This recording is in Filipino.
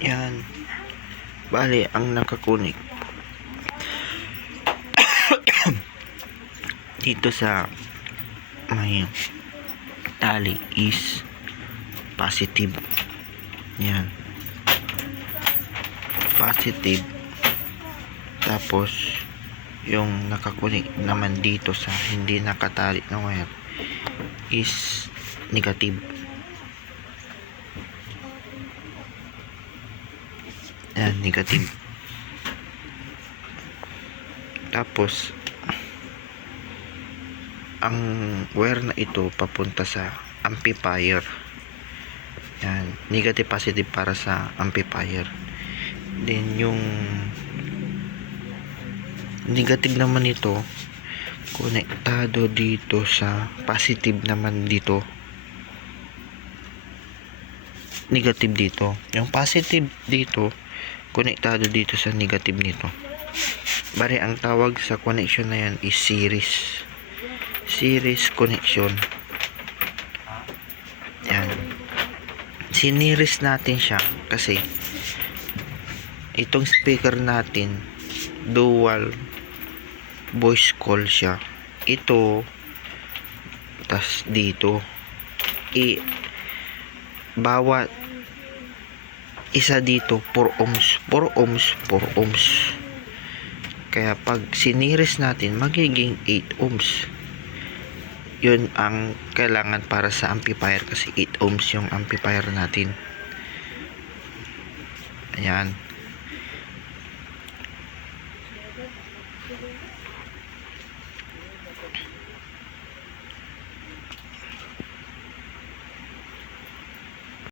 Yan. Bali, ang nakakunik dito sa may tali is positive. Yan. Positive. Tapos yung nakakunik naman dito sa hindi nakatali na wire is negative. Yan, negative. Tapos ang wire na ito papunta sa amplifier. Yan, negative positive para sa amplifier. Then yung negative naman ito konektado dito sa positive naman dito. Negative dito. Yung positive dito konektado dito sa negative nito. Bari ang tawag sa connection na yan is series connection. Yan. Siniris natin siya kasi itong speaker natin dual voice call siya. Ito tas dito bawat isa dito 4 ohms. Kaya pag siniris natin magiging 8 ohms. Yun ang kailangan para sa amplifier kasi 8 ohms yung amplifier natin. Ayan.